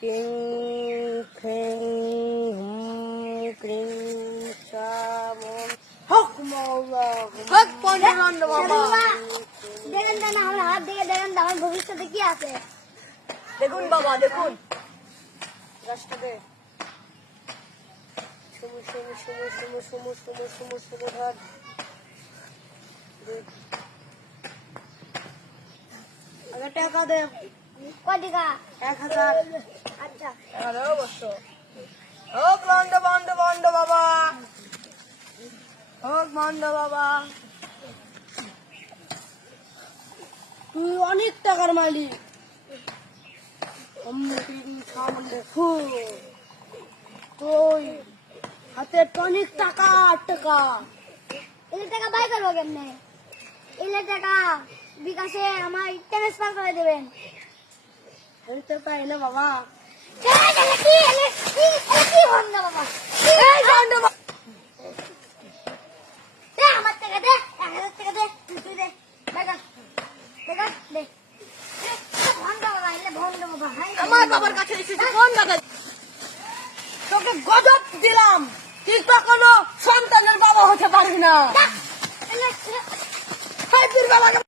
ক্রিং খ্রিং হুম ক্রিং সামন হক মাওলা হক পঞ্চরণ্ড বাবা। দেখেন না আমার হাত দিকে দেখেন তো আমার ভবিষ্যতে কি আছে। দেখুন বাবা দেখুন গাছটাতে সুমু সুমু সুমু সুমু সুমু সুমু সুমু সুমু ধর আগে টাকা দে কয় টাকা? 1000 আচ্ছা অবশ্য হোক বন্ধ বন্ধ বন্ধ বাবা হোক বন্ধ বাবা। তুই অনেক টাকার মালিক। তুই হাতে অনেক টাকা টাকা এই টাকা বাই করবো কেমনে? এই টাকা বিকাশে আমার ট্রান্সফার করে দেবেন। এই তো তাই না বাবা। কি হন না বাবা? আমার টাকা দে, 1000 টাকা দে, তুই দে, টাকা দে। ভন্ড বাবা, এলে ভন্ড বাবা। আমার বাবার কাছে এসেছি কোন টাকা? তোকে গজব দিলাম, তুই কখনো সন্তানের বাবা হতে পারবি না। তুই বাবাকে